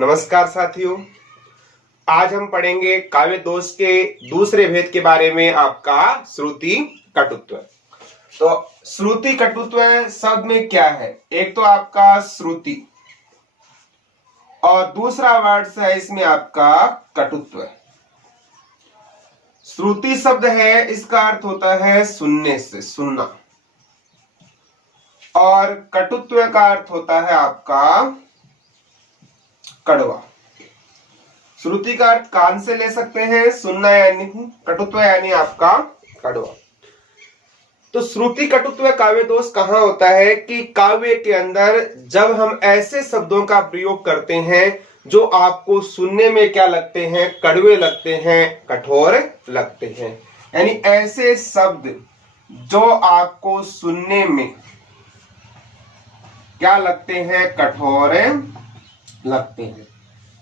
नमस्कार साथियों, आज हम पढ़ेंगे काव्य दोष के दूसरे भेद के बारे में। आपका श्रुति कटुत्व। तो श्रुति कटुत्व शब्द में क्या है? एक तो आपका श्रुति और दूसरा वर्ड है इसमें आपका कटुत्व। श्रुति शब्द है, इसका अर्थ होता है सुनने से, सुनना, और कटुत्व का अर्थ होता है आपका कड़वा। श्रुति का अर्थ कान से ले सकते हैं, सुनना यानी कटुत्व यानी आपका कड़वा। तो श्रुति कटुत्व काव्य दोष कहां होता है कि काव्य के अंदर जब हम ऐसे शब्दों का प्रयोग करते हैं जो आपको सुनने में क्या लगते हैं? कड़वे लगते हैं, कठोर लगते हैं। यानी ऐसे शब्द जो आपको सुनने में क्या लगते हैं? कठोर लगते हैं।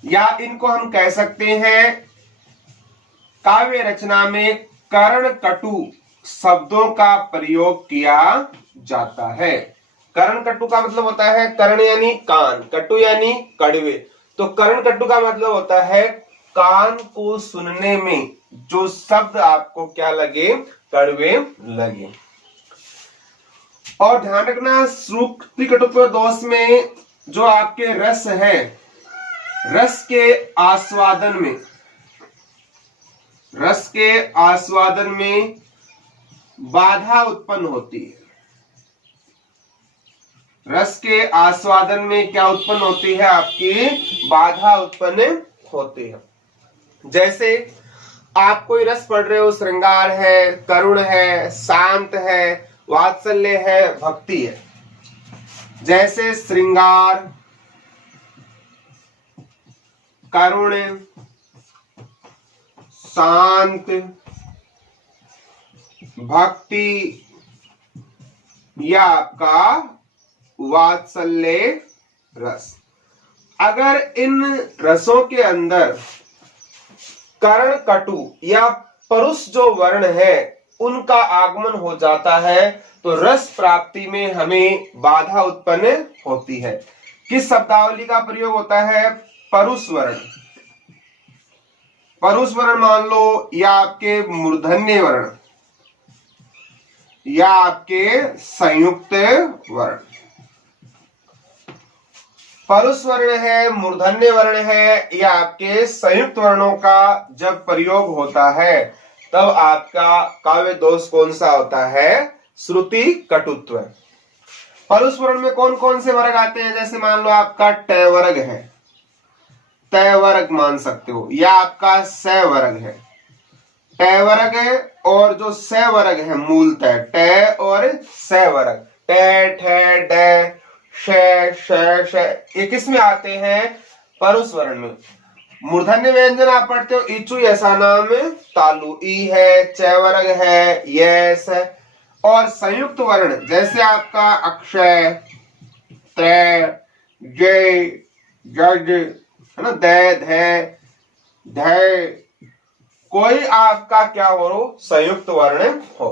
या इनको हम कह सकते हैं काव्य रचना में कर्ण कटु शब्दों का प्रयोग किया जाता है। कर्ण कटु का मतलब होता है कर्ण यानी कान, कटु यानी कड़वे। तो कर्ण कटु का मतलब होता है कान को सुनने में जो शब्द आपको क्या लगे? कड़वे लगे। और ध्यान रखना, श्रुति कटुत्व दोष में जो आपके रस है, रस के आस्वादन में बाधा उत्पन्न होती है। रस के आस्वादन में क्या उत्पन्न होती है? आपकी बाधा उत्पन्न होती है। जैसे आप कोई रस पढ़ रहे हो, श्रृंगार है, करुण है, शांत है, वात्सल्य है, भक्ति है। जैसे श्रृंगार, करुण, शांत, भक्ति या आपका वात्सल्य रस। अगर इन रसों के अंदर कर्ण कटु या परुष जो वर्ण है उनका आगमन हो जाता है तो रस प्राप्ति में हमें बाधा उत्पन्न होती है। किस शब्दावली का प्रयोग होता है? परुष वर्ण। परुष वर्ण मान लो, या आपके मूर्धन्य वर्ण, या आपके संयुक्त वर्ण। परुष वर्ण है, मूर्धन्य वर्ण है, या आपके संयुक्त वर्णों का जब प्रयोग होता है तब आपका काव्य दोष कौन सा होता है? श्रुति कटुत्व। परुष वर्ण में कौन कौन से वर्ग आते हैं? जैसे मान लो आपका ट वर्ग है, तय वर्ग मान सकते हो, या आपका स वर्ग है। ट वर्ग है और जो स वर्ग है मूलतः ट और स वर्ग, ट, ठ, ड, श, ये किस में आते हैं? परुष वर्ण में। मूर्धन्य व्यंजन आप पढ़ते हो, इचु ऐसा नाम तालु, ई है, च वर्ग है, यस है। और संयुक्त वर्ण जैसे आपका अक्षय, त्र, जय, जज, है ना, दै, धै, धै, कोई आपका क्या हो? संयुक्त वर्ण हो।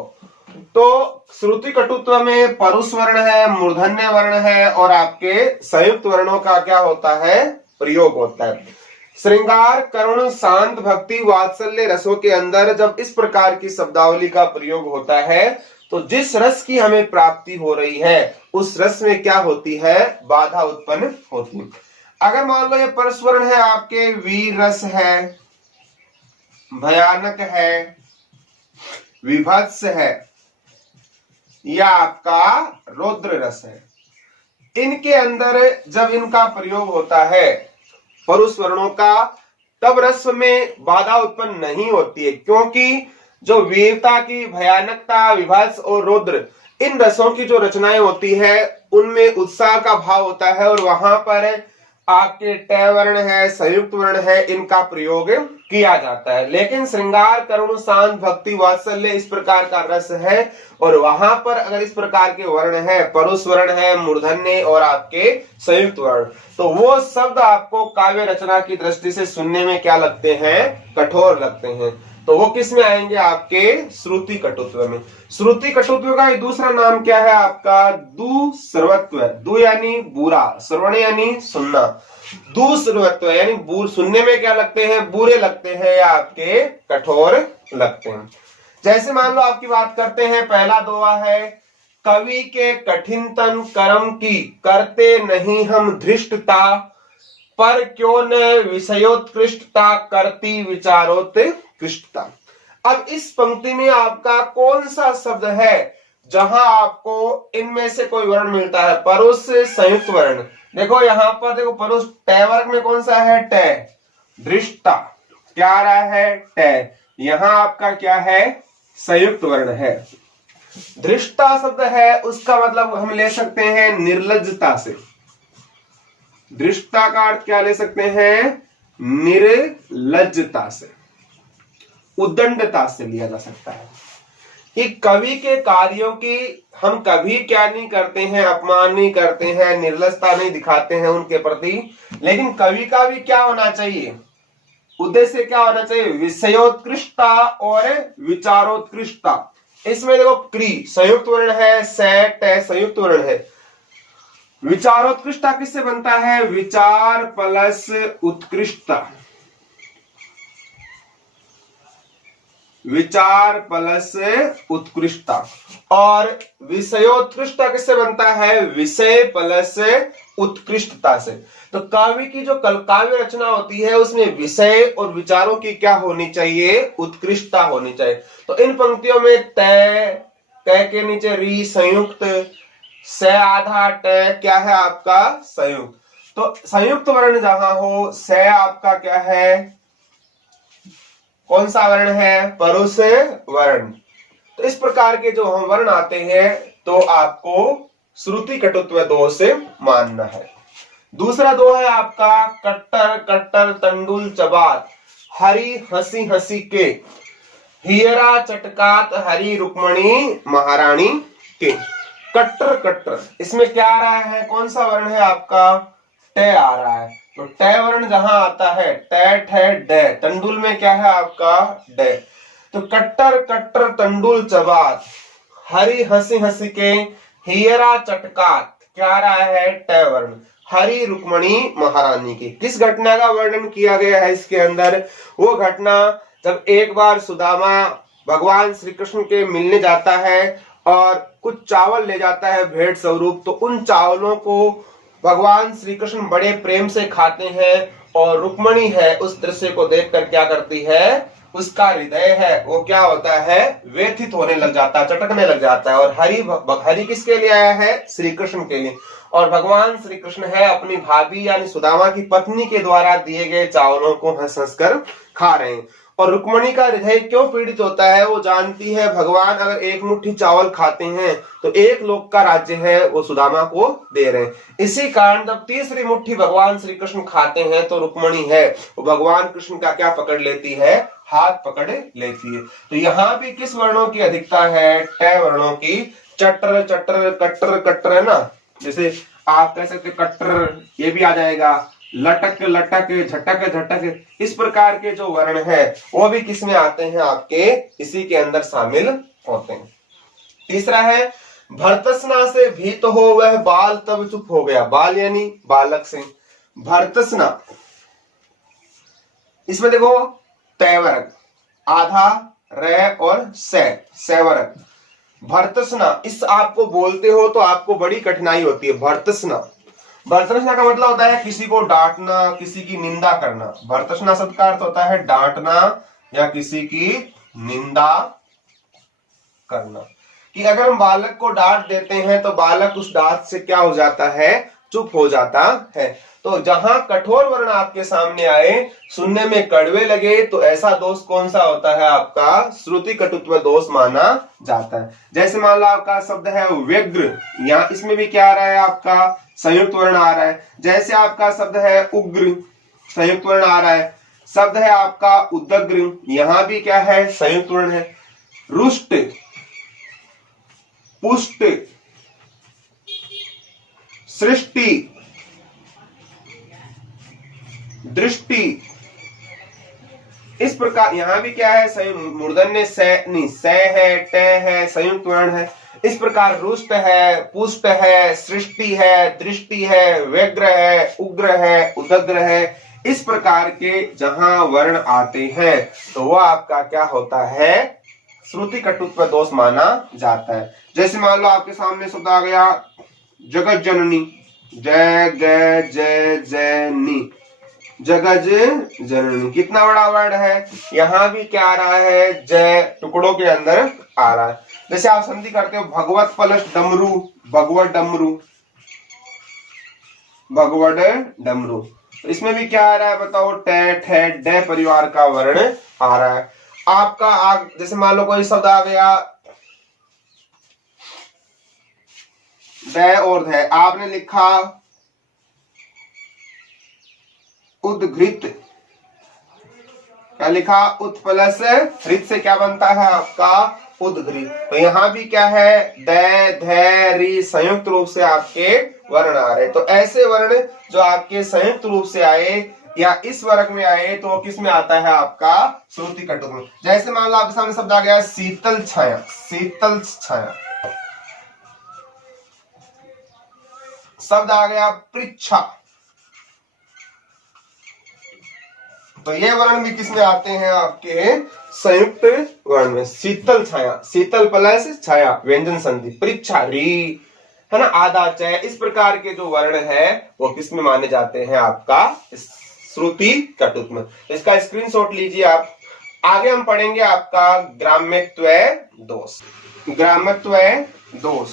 तो श्रुति कटुत्व में परुष वर्ण है, मूर्धन्य वर्ण है और आपके संयुक्त वर्णों का क्या होता है? प्रयोग होता है। श्रृंगार, करुण, शांत, भक्ति, वात्सल्य रसों के अंदर जब इस प्रकार की शब्दावली का प्रयोग होता है तो जिस रस की हमें प्राप्ति हो रही है उस रस में क्या होती है? बाधा उत्पन्न होती है। अगर मान लो ये परस्वर्ण है, आपके वीर रस है, भयानक है, विभत्स है, या आपका रौद्र रस है, इनके अंदर जब इनका प्रयोग होता है परुष वर्णों का, तब रस में बाधा उत्पन्न नहीं होती है, क्योंकि जो वीरता की, भयानकता, विभत्स और रौद्र, इन रसों की जो रचनाएं होती है उनमें उत्साह का भाव होता है और वहां पर आपके ट वर्ण है, संयुक्त वर्ण है, इनका प्रयोग किया जाता है। लेकिन श्रृंगार, करुण, शांत, भक्ति, वात्सल्य इस प्रकार का रस है और वहां पर अगर इस प्रकार के वर्ण है, परुष वर्ण है, मूर्धन्य और आपके संयुक्त वर्ण, तो वो शब्द आपको काव्य रचना की दृष्टि से सुनने में क्या लगते हैं? कठोर लगते हैं। तो वो किस में आएंगे? आपके श्रुति कटुत्व में। श्रुति कटुत्व का दूसरा नाम क्या है आपका? दुश्रवत्व। दु यानी बुरा, श्रवण यानी सुनना। दुश्रवत्व यानी सुनने में क्या लगते हैं? बुरे लगते हैं या आपके कठोर लगते हैं। जैसे मान लो आपकी बात करते हैं, पहला दोहा है, कवि के कठिनतम कर्म की करते नहीं हम धृष्टता, पर क्यों न विषयोत्कृष्टता करती विचारोत्कृष्टता। अब इस पंक्ति में आपका कौन सा शब्द है जहां आपको इनमें से कोई वर्ण मिलता है? परुष संयुक्त वर्ण। देखो यहां पर, देखो परुष ट वर्ग में कौन सा है? ट। दृष्टा क्या आ रहा है? ट। यहां आपका क्या है? संयुक्त वर्ण है। दृष्टा शब्द है, उसका मतलब हम ले सकते हैं निर्लज्जता से। दृष्टा का अर्थ क्या ले सकते हैं? निर्लज्जता से, उद्दंडता से लिया जा सकता है कि कवि के कार्यों की हम कभी क्या नहीं करते हैं? अपमान नहीं करते हैं, निर्लजता नहीं दिखाते हैं उनके प्रति। लेकिन कवि का भी क्या होना चाहिए? उद्देश्य क्या होना चाहिए? विषयोत्कृष्टता और विचारोत्कृष्टता। इसमें देखो क्री संयुक्त वर्ण है, सेट है संयुक्त वर्ण है। विचारोत्कृष्टता किससे बनता है? विचार प्लस उत्कृष्टता। विचार प्लस उत्कृष्टता। और विषयोत्कृष्टता किससे बनता है? विषय प्लस उत्कृष्टता से। तो काव्य की जो काव्य रचना होती है उसमें विषय और विचारों की क्या होनी चाहिए? उत्कृष्टता होनी चाहिए। तो इन पंक्तियों में तय, तय के नीचे री संयुक्त, से आधा ट क्या है आपका? संयुक्त। तो संयुक्त वर्ण जहां हो, से आपका क्या है? कौन सा वर्ण है? परुष वर्ण। तो इस प्रकार के जो हम वर्ण आते हैं तो आपको श्रुति कटुत्व दोष से मानना है। दूसरा दो है आपका कट्टर कट्टर तंडुल चबात, हरी हंसी हंसी के, हियरा चटकात हरी रुक्मणी महारानी के। कट्टर कट्टर, इसमें क्या आ रहा है? कौन सा वर्ण है आपका? ट आ रहा है। तो ट वर्ण जहां आता है, टैट है ड, तंडुल में क्या है आपका? ड। तो कट्टर कट्टर तंडुल चबात, हरी हंसी हंसी के, हियरा चटकात क्या आ रहा है? ट वर्ण, हरी रुक्मणी महारानी की। किस घटना का वर्णन किया गया है इसके अंदर? वो घटना जब एक बार सुदामा भगवान श्री कृष्ण के मिलने जाता है और कुछ चावल ले जाता है भेंट स्वरूप, तो उन चावलों को भगवान श्री कृष्ण बड़े प्रेम से खाते हैं और रुक्मणी है उस दृश्य को देखकर क्या करती है? उसका हृदय है वो क्या होता है? व्यथित होने लग जाता है, चटकने लग जाता है। और हरि किसके लिए आया है? श्री कृष्ण के लिए। और भगवान श्री कृष्ण है अपनी भाभी यानी सुदामा की पत्नी के द्वारा दिए गए चावलों को हंस हंस कर खा रहे हैं। और रुक्मणी का हृदय क्यों पीड़ित होता है? वो जानती है भगवान अगर एक मुट्ठी चावल खाते हैं तो एक लोक का राज्य है वो सुदामा को दे रहे हैं। इसी कारण जब तीसरी मुट्ठी भगवान श्री कृष्ण खाते हैं तो रुक्मणी है वो भगवान कृष्ण का क्या पकड़ लेती है? हाथ पकड़ लेती है। तो यहाँ भी किस वर्णों की अधिकता है? ट वर्णों की। चटर चटर कट्टर कट्टर है ना, जैसे आप कह सकते कट्टर, ये भी आ जाएगा। लटक लटक, झटक झटक, इस प्रकार के जो वर्ण है वो भी किसमें आते हैं? आपके इसी के अंदर शामिल होते हैं। तीसरा है भर्तसना से भीत हो वह बाल तब चुप हो गया। बाल यानी बालक से। भर्तसना, इसमें देखो तय वर्ग, आधा रे और से वर्ग। भर्तसना, इस आपको बोलते हो तो आपको बड़ी कठिनाई होती है। भर्तसना, भर्तसना का मतलब होता है किसी को डांटना, किसी की निंदा करना। भर्तसना शब्द का अर्थ होता है डांटना या किसी की निंदा करना। कि अगर हम बालक को डांट देते हैं तो बालक उस डांट से क्या हो जाता है? चुप हो जाता है। तो जहां कठोर वर्ण आपके सामने आए, सुनने में कड़वे लगे, तो ऐसा दोष कौन सा होता है? आपका श्रुति कटुत्व दोष माना जाता है। जैसे मान लो आपका शब्द है व्यग्र, यहाँ इसमें भी क्या आ रहा है? आपका संयुक्त वर्ण आ रहा है। जैसे आपका शब्द है उग्र, संयुक्त वर्ण आ रहा है। शब्द है आपका उदग्र, यहां भी क्या है? संयुक्त वर्ण है। रुष्ट, पुष्ट, सृष्टि, दृष्टि, इस प्रकार यहाँ भी क्या है, मूर्धन्य स है, ट है, संयुक्त वर्ण है। इस प्रकार रुष्ट है, पुष्ट है, सृष्टि है, दृष्टि है, व्यग्र है, उग्र है, उदग्र है। इस प्रकार के जहां वर्ण आते हैं तो वह आपका क्या होता है, श्रुति कटुत्व दोष माना जाता है। जैसे मान लो आपके सामने शब्द आ गया जगत जननी, जय ग जय जयनी, जगज जननी, कितना बड़ा वर्ड है। यहां भी क्या आ रहा है, जय टुकड़ों के अंदर आ रहा है। जैसे आप संधि करते हो भगवत प्लस डमरू, भगवत डमरू, भगवत डमरू, तो इसमें भी क्या आ रहा है बताओ, ट ठ ड परिवार का वर्ण आ रहा है आपका। जैसे मान लो कोई शब्द आ गया ड और ध, आपने लिखा उद्घृत, क्या लिखा, उत प्लस हृत से क्या बनता है आपका उद्घृत। तो यहाँ भी क्या है, द ध रि संयुक्त रूप से आपके वर्ण आ रहे। तो ऐसे वर्ण जो आपके संयुक्त रूप से आए या इस वर्ग में आए तो किस में आता है आपका श्रुति कटुत्व। जैसे मान लो आपके सामने शब्द आ गया शीतल छाया, शीतल छाया, शब्द आ गया पृच्छा, तो ये वर्ण भी किसमें आते हैं आपके संयुक्त वर्ण में। शीतल छाया, शीतल प्लस छाया व्यंजन संधि, पृच्छा री, है ना, आधा चय। इस प्रकार के जो वर्ण है वो किसमें माने जाते हैं आपका श्रुति कटुत्व में। इसका स्क्रीनशॉट लीजिए आप। आगे हम पढ़ेंगे आपका ग्राम्यत्व दोष। ग्राम्यत्व दोष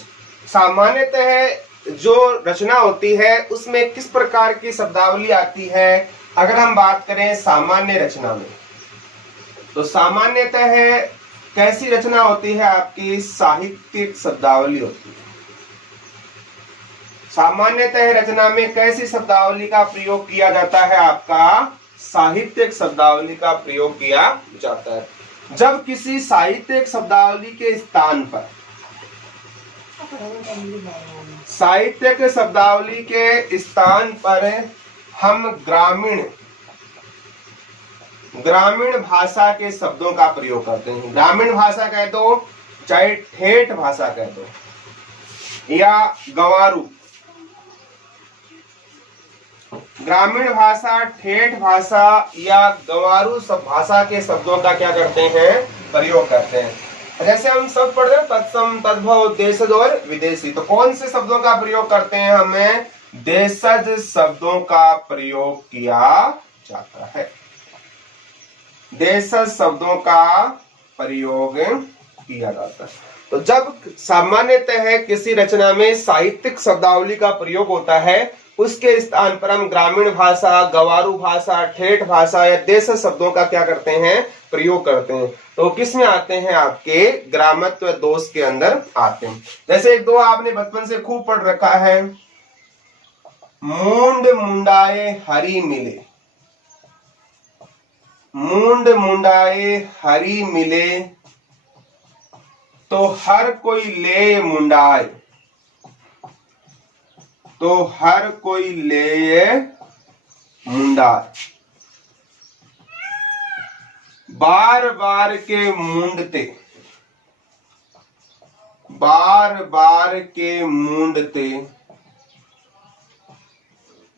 सामान्यतः जो रचना होती है उसमें किस प्रकार की शब्दावली आती है। अगर हम बात करें सामान्य रचना में तो सामान्यतः कैसी रचना होती है आपकी, साहित्यिक शब्दावली होती है। सामान्यतः रचना में कैसी शब्दावली का प्रयोग किया जाता है, आपका साहित्यिक शब्दावली का प्रयोग किया जाता है। जब किसी साहित्यिक शब्दावली के स्थान पर, साहित्यिक शब्दावली के स्थान पर हम ग्रामीण भाषा के शब्दों का प्रयोग करते हैं। ग्रामीण भाषा कह दो, चाहे ठेठ भाषा कह दो या गंवारू, ग्रामीण भाषा, ठेठ भाषा या गंवारू सब भाषा के शब्दों का क्या करते हैं, प्रयोग करते हैं। जैसे हम सब पढ़ते हैं तत्सम, तद्भव, देशज और विदेशी, तो कौन से शब्दों का प्रयोग करते हैं, हमें देशज शब्दों का प्रयोग किया जाता है। देशज शब्दों का प्रयोग किया जाता है। तो जब सामान्यतः किसी रचना में साहित्यिक शब्दावली का प्रयोग होता है उसके स्थान पर हम ग्रामीण भाषा, गंवारू भाषा, ठेठ भाषा या देशज शब्दों का क्या करते हैं, प्रयोग करते हैं। तो किस में आते हैं, आपके ग्रामत्व दोष के अंदर आते हैं। जैसे एक दो आपने बचपन से खूब पढ़ रखा है, मूंड मुंडाए हरी मिले, मूंड मुंडाए हरी मिले तो हर कोई ले मुंडाए, तो हर कोई ले मुंडाए, बार बार के मूंडते, बार बार के मूंडते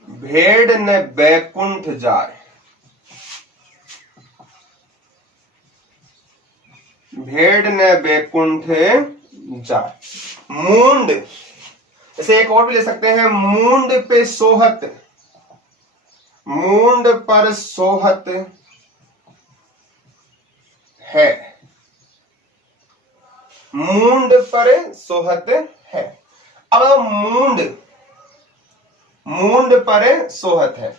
भेड़ न बैकुंठ जाए, भेड़ न बैकुंठ जाए। मूंड, जैसे एक और भी ले सकते हैं, मूंड पे सोहत, मूंड पर सोहत है, मूंड पर सोहत है। अब मूंड, मूंड पर सोहत है,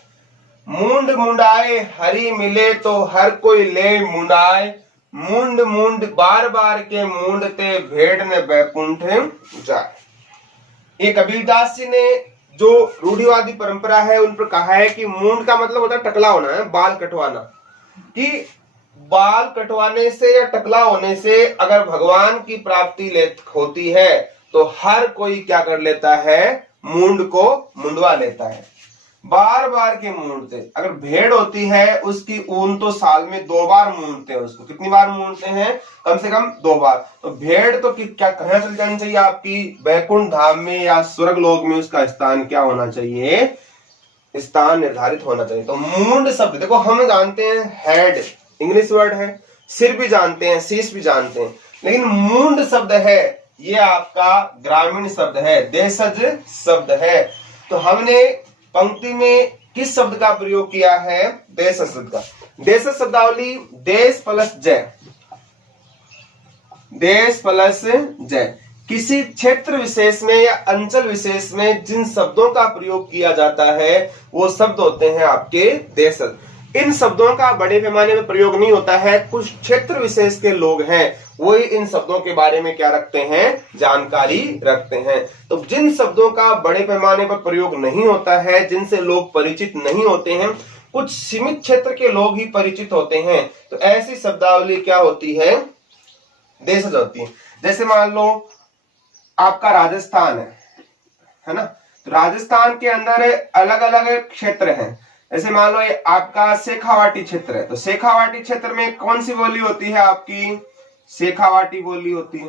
मूंड मुंडाए हरी मिले तो हर कोई ले मुंडाए, मूंड मूंड बार बार के मूंडते भेड़ ने बैकुंठ जाए। ये कबीरदास जी ने जो रूढ़िवादी परंपरा है उन पर कहा है कि मूंड का मतलब होता है टकला होना, है बाल कटवाना, कि बाल कटवाने से या टकला होने से अगर भगवान की प्राप्ति होती है तो हर कोई क्या कर लेता है, मूंड को मुंडवा लेता है। बार बार के मूंढते। अगर भेड़ होती है उसकी ऊन तो साल में 2 बार मूंढते हैं उसको। कितनी बार मूंढते हैं? कम से कम 2 बार। तो भेड़ तो क्या कहाँ चल जानी चाहिए आपकी? वैकुंठ धाम में या स्वर्ग लोक में उसका स्थान क्या होना चाहिए? स्थान निर्धारित होना चाहिए। तो मूंढ शब्द देखो, हम जानते हैं हेड इंग्लिश वर्ड है, सिर भी जानते हैं, शीश भी जानते हैं, लेकिन मूंढ शब्द है ये आपका ग्रामीण शब्द है, देशज शब्द है। तो हमने पंक्ति में किस शब्द का प्रयोग किया है? देशज शब्द का। देशज शब्दावली देश प्लस जय, देश प्लस जय। किसी क्षेत्र विशेष में या अंचल विशेष में जिन शब्दों का प्रयोग किया जाता है वो शब्द होते हैं आपके देशज। इन शब्दों का बड़े पैमाने में प्रयोग नहीं होता है। कुछ क्षेत्र विशेष के लोग हैं वही इन शब्दों के बारे में क्या रखते हैं? जानकारी रखते हैं। तो जिन शब्दों का बड़े पैमाने पर प्रयोग नहीं होता है, जिनसे लोग परिचित नहीं होते हैं, कुछ सीमित क्षेत्र के लोग ही परिचित होते हैं, तो ऐसी शब्दावली क्या होती है? देशज होती है। जैसे मान लो आपका राजस्थान है ना, तो राजस्थान के अंदर अलग अलग क्षेत्र हैं। जैसे मान लो ये आपका शेखावाटी क्षेत्र है, तो शेखावाटी क्षेत्र में कौन सी बोली होती है आपकी? शेखावाटी बोली होती है,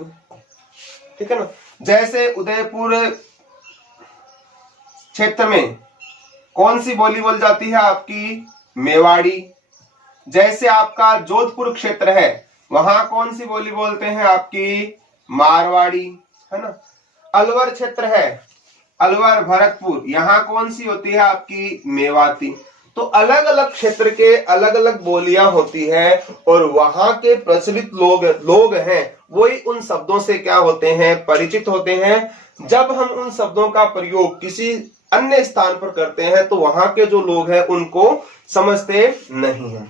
ठीक है ना। जैसे उदयपुर क्षेत्र में कौन सी बोली बोली जाती है आपकी? मेवाड़ी। जैसे आपका जोधपुर क्षेत्र है वहां कौन सी बोली बोलते हैं आपकी? मारवाड़ी, है ना। अलवर क्षेत्र है, अलवर भरतपुर, यहाँ कौन सी होती है आपकी? मेवाती। तो अलग अलग क्षेत्र के अलग अलग बोलियां होती है और वहां के प्रचलित लोग हैं वही उन शब्दों से क्या होते हैं? परिचित होते हैं। जब हम उन शब्दों का प्रयोग किसी अन्य स्थान पर करते हैं तो वहां के जो लोग हैं उनको समझते नहीं हैं।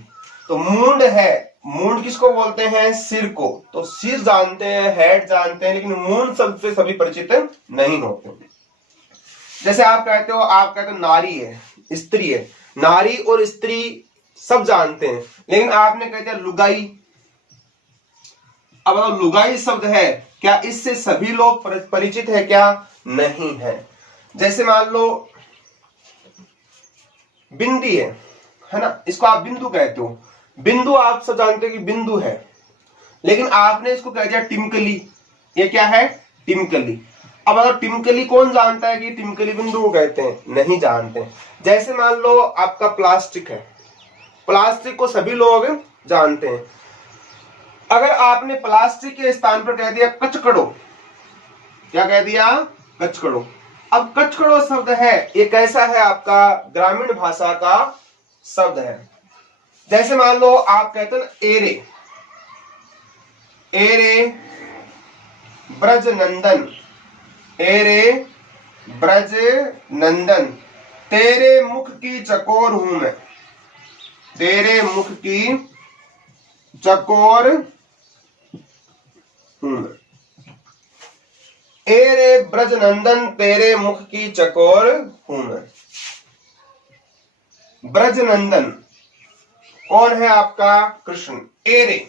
तो मूंढ है, मूंढ किसको बोलते हैं? सिर को। तो सिर जानते हैं, हेड जानते हैं, लेकिन मूंढ शब्द से सभी परिचित नहीं होते। जैसे आप कहते हो नारी है, स्त्री है। नारी और स्त्री सब जानते हैं, लेकिन आपने कहते हैं लुगाई। अब लुगाई शब्द है, क्या इससे सभी लोग परिचित है? क्या नहीं है। जैसे मान लो बिंदी है ना, इसको आप बिंदु कहते हो। बिंदु आप सब जानते हो कि बिंदु है, लेकिन आपने इसको कह दिया टिमकली। ये क्या है? टिमकली। अब अगर टिमकली कौन जानता है कि टिमकली बिंदु को कहते हैं? नहीं जानते। जैसे मान लो आपका प्लास्टिक है, प्लास्टिक को सभी लोग जानते हैं। अगर आपने प्लास्टिक के स्थान पर कह दिया कचकड़ो, क्या कह दिया? कचकड़ो। अब कचकड़ो शब्द है ये कैसा है? आपका ग्रामीण भाषा का शब्द है। जैसे मान लो आप कहते हैं एरे, एरे ब्रज नंदन, एरे ब्रज नंदन, तेरे मुख की चकोर हूं मैं, तेरे मुख की चकोर हूं मैं। एरे ब्रज नंदन तेरे मुख की चकोर हूं मैं। ब्रज नंदन कौन है आपका? कृष्ण। एरे,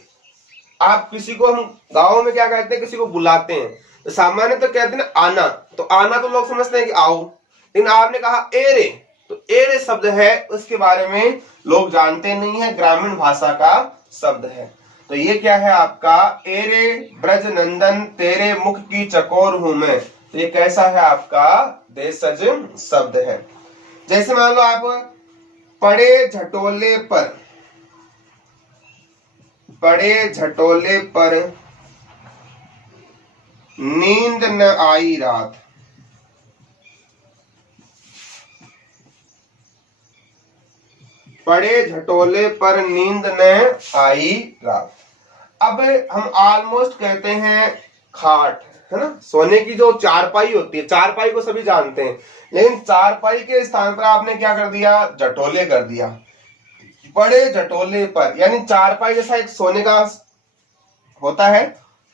आप किसी को, हम गांव में क्या कहते हैं? किसी को बुलाते हैं तो सामान्य तो कहते हैं ना आना, तो आना तो लोग समझते हैं कि आओ, लेकिन आपने कहा एरे, तो एरे शब्द है उसके बारे में लोग जानते नहीं है, ग्रामीण भाषा का शब्द है। तो ये क्या है आपका? एरे ब्रज नंदन तेरे मुख की चकोर हूं मैं। तो ये कैसा है आपका? देशज शब्द है। जैसे मान लो आप पड़े झटोले पर, पड़े झटोले पर नींद न आई रात, पड़े झटोले पर नींद न आई रात। अब हम ऑलमोस्ट कहते हैं खाट, है ना, सोने की जो चारपाई होती है, चारपाई को सभी जानते हैं, लेकिन चारपाई के स्थान पर आपने क्या कर दिया? झटोले कर दिया। पड़े झटोले पर यानी चारपाई जैसा एक सोने का होता है।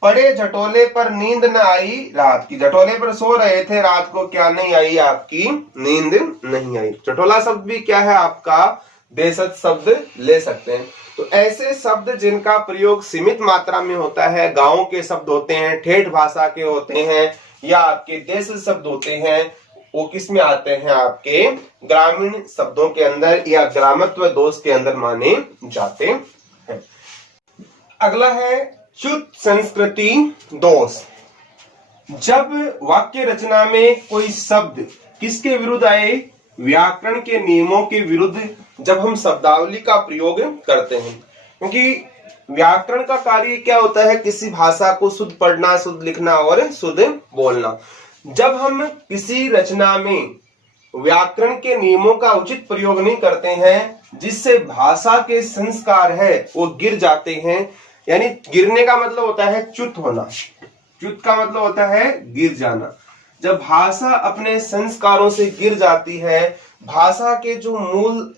पड़े झटोले पर नींद न आई रात की, झटोले पर सो रहे थे, रात को क्या नहीं आई? आपकी नींद नहीं आई। झटोला शब्द भी क्या है आपका? देशज शब्द ले सकते हैं। तो ऐसे शब्द जिनका प्रयोग सीमित मात्रा में होता है, गांव के शब्द होते हैं, ठेठ भाषा के होते हैं, या आपके देशज शब्द होते हैं, वो किस में आते हैं, आपके ग्रामीण शब्दों के अंदर या ग्रामत्व दोष के अंदर माने जाते हैं। अगला है च्युत संस्कृति दोष। जब वाक्य रचना में कोई शब्द किसके विरुद्ध आए, व्याकरण के नियमों के विरुद्ध, जब हम शब्दावली का प्रयोग करते हैं, क्योंकि व्याकरण का कार्य क्या होता है, किसी भाषा को शुद्ध पढ़ना, शुद्ध लिखना और शुद्ध बोलना। जब हम किसी रचना में व्याकरण के नियमों का उचित प्रयोग नहीं करते हैं, जिससे भाषा के संस्कार है वो गिर जाते हैं, यानी गिरने का मतलब होता है च्युत होना, च्युत का मतलब होता है गिर जाना। जब भाषा अपने संस्कारों से गिर जाती है, भाषा के जो मूल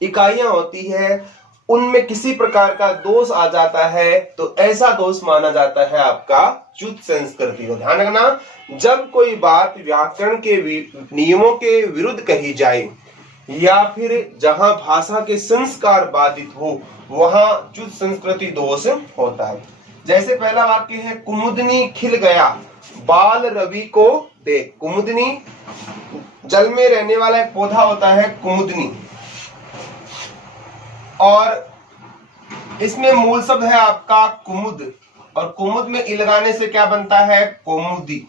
इकाइयां होती है उनमें किसी प्रकार का दोष आ जाता है, तो ऐसा दोष माना जाता है आपका च्युत संस्कृति को। ध्यान रखना, जब कोई बात व्याकरण के नियमों के विरुद्ध कही जाए या फिर जहां भाषा के संस्कार बाधित हो, वहां च्युत संस्कृति दोष होता है। जैसे पहला वाक्य है, कुमुदनी खिल गया बाल रवि को देख। कुमुदनी जल में रहने वाला एक पौधा होता है कुमुदनी, और इसमें मूल शब्द है आपका कुमुद, और कुमुद में ई लगाने से क्या बनता है, कौमुदी,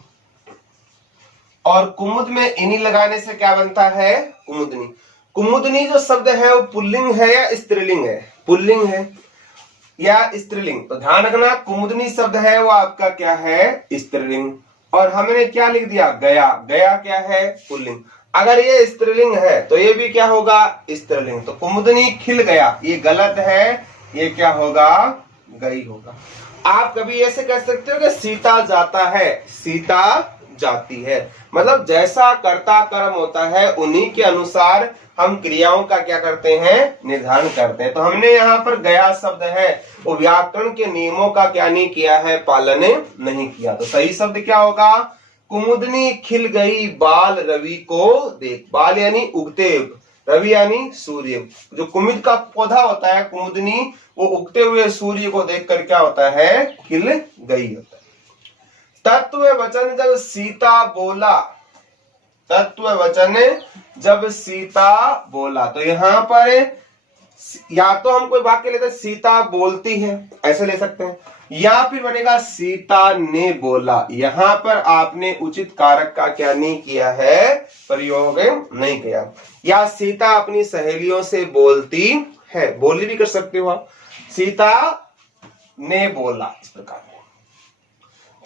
और कुमुद में इनी लगाने से क्या बनता है, कुमुदनी। कुमुदनी जो शब्द है वो पुल्लिंग है या स्त्रीलिंग है, पुल्लिंग है या स्त्रीलिंग, तो ध्यान रखना कुमुदनी शब्द है वो आपका क्या है, स्त्रीलिंग। और हमने क्या लिख दिया, गया, गया क्या है, पुल्लिंग। अगर ये स्त्रीलिंग है तो ये भी क्या होगा, स्त्रीलिंग। तो कुमुदनी खिल गया ये गलत है, ये क्या होगा, गई होगा। आप कभी ऐसे कह सकते हो कि सीता जाता है, सीता जाती है, मतलब जैसा कर्ता कर्म होता है उन्हीं के अनुसार हम क्रियाओं का क्या करते हैं, निर्धारण करते हैं। तो हमने यहाँ पर गया शब्द है वो व्याकरण के नियमों का क्या नहीं किया है, पालन नहीं किया। तो सही शब्द क्या होगा, कुमुदनी खिल गई बाल रवि को देख। बाल यानी उगते, रवि यानी सूर्य। जो कुमुद का पौधा होता है कुमुदनी, वो उगते हुए सूर्य को देखकर क्या होता है, खिल गई होता है। तत्व वचन जब सीता बोला, तत्व वचन जब सीता बोला, तो यहाँ पर या तो हम कोई वाक्य लेते हैं सीता बोलती है, ऐसे ले सकते हैं, या फिर बनेगा सीता ने बोला। यहाँ पर आपने उचित कारक का क्या नहीं किया है, प्रयोग नहीं किया। या सीता अपनी सहेलियों से बोलती है, बोली भी कर सकते हो आप, सीता ने बोला, इस प्रकार।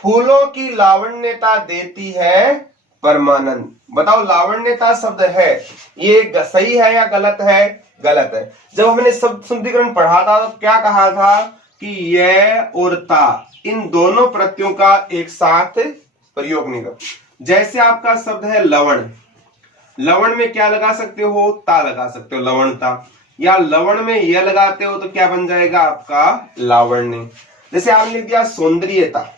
फूलों की लावण्यता देती है परमानंद। बताओ लावण्यता शब्द है ये सही है या गलत है, गलत है। जब हमने शब्द शुद्धिकरण पढ़ा था तो क्या कहा था कि यह और ता इन दोनों प्रत्ययों का एक साथ प्रयोग नहीं कर। जैसे आपका शब्द है लवण, लवण में क्या लगा सकते हो, ता लगा सकते हो, लवणता। या लवण में यह लगाते हो तो क्या बन जाएगा आपका लावण्य। जैसे आपने लिख दिया सौंदर्यता।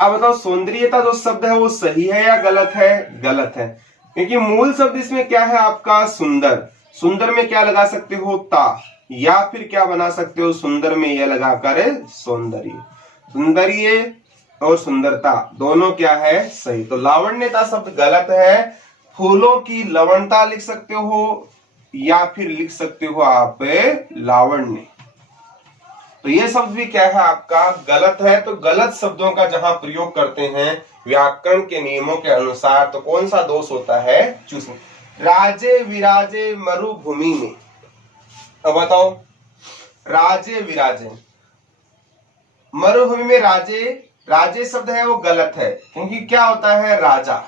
अब बताओ सौंदर्यता जो शब्द है वो सही है या गलत है, गलत है, क्योंकि मूल शब्द इसमें क्या है आपका सुंदर। सुंदर में क्या लगा सकते हो, ता, या फिर क्या बना सकते हो, सुंदर में यह लगाकर सौंदर्य। सुंदर्य और सुंदरता दोनों क्या है, सही। तो लावण्यता शब्द गलत है। फूलों की लवणता लिख सकते हो या फिर लिख सकते हो आप लावण्य। तो ये शब्द भी क्या है आपका गलत है। तो गलत शब्दों का जहां प्रयोग करते हैं व्याकरण के नियमों के अनुसार, तो कौन सा दोष होता है, चूस। राजे विराजे मरुभूमि में। अब बताओ राजे विराजे, मरुभूमि में राजे, राजे शब्द है वो गलत है, क्योंकि क्या होता है, राजा।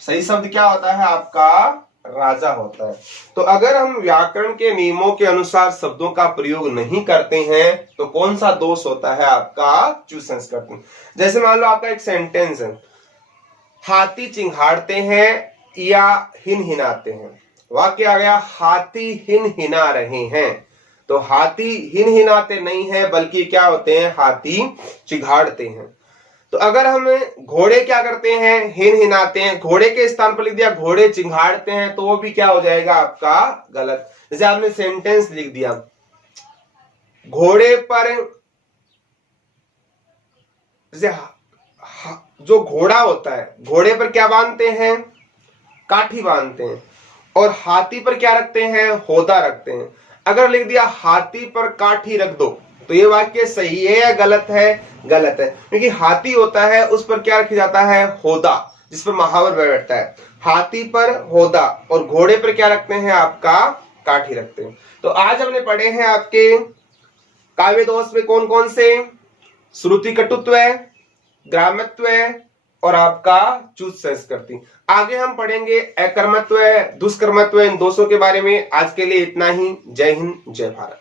सही शब्द क्या होता है आपका, राजा होता है। तो अगर हम व्याकरण के नियमों के अनुसार शब्दों का प्रयोग नहीं करते हैं तो कौन सा दोष होता है आपका, च्युत संस्कृति। जैसे मान लो आपका एक सेंटेंस है, हाथी चिंघाड़ते हैं या हिन हिनाते हैं। वाक्य आ गया हाथी हिन हिना रहे हैं, तो हाथी हिन हिनाते नहीं है बल्कि क्या होते हैं, हाथी चिंघाड़ते हैं। तो अगर हम घोड़े क्या करते हैं, हिन हिनाते हैं, घोड़े के स्थान पर लिख दिया घोड़े चिंघाड़ते हैं, तो वो भी क्या हो जाएगा आपका गलत। जैसे आपने सेंटेंस लिख दिया घोड़े पर, जैसे जो घोड़ा होता है, घोड़े पर क्या बांधते हैं? काठी बांधते हैं। और हाथी पर क्या रखते हैं? होदा रखते हैं। अगर लिख दिया हाथी पर काठी रख दो, तो ये वाक्य सही है या गलत है? गलत है, क्योंकि हाथी होता है उस पर क्या रखा जाता है? होदा, जिस पर महावर बैठता है। हाथी पर होदा, और घोड़े पर क्या रखते हैं? आपका काठी रखते हैं। तो आज हमने पढ़े हैं आपके काव्य दोष में कौन कौन से? श्रुति कटुत्व, ग्राम्यत्व और आपका चूत संस्कृति। आगे हम पढ़ेंगे अकर्मत्व, दुष्कर्मत्व, इन दोषों के बारे में। आज के लिए इतना ही। जय हिंद, जय भारत।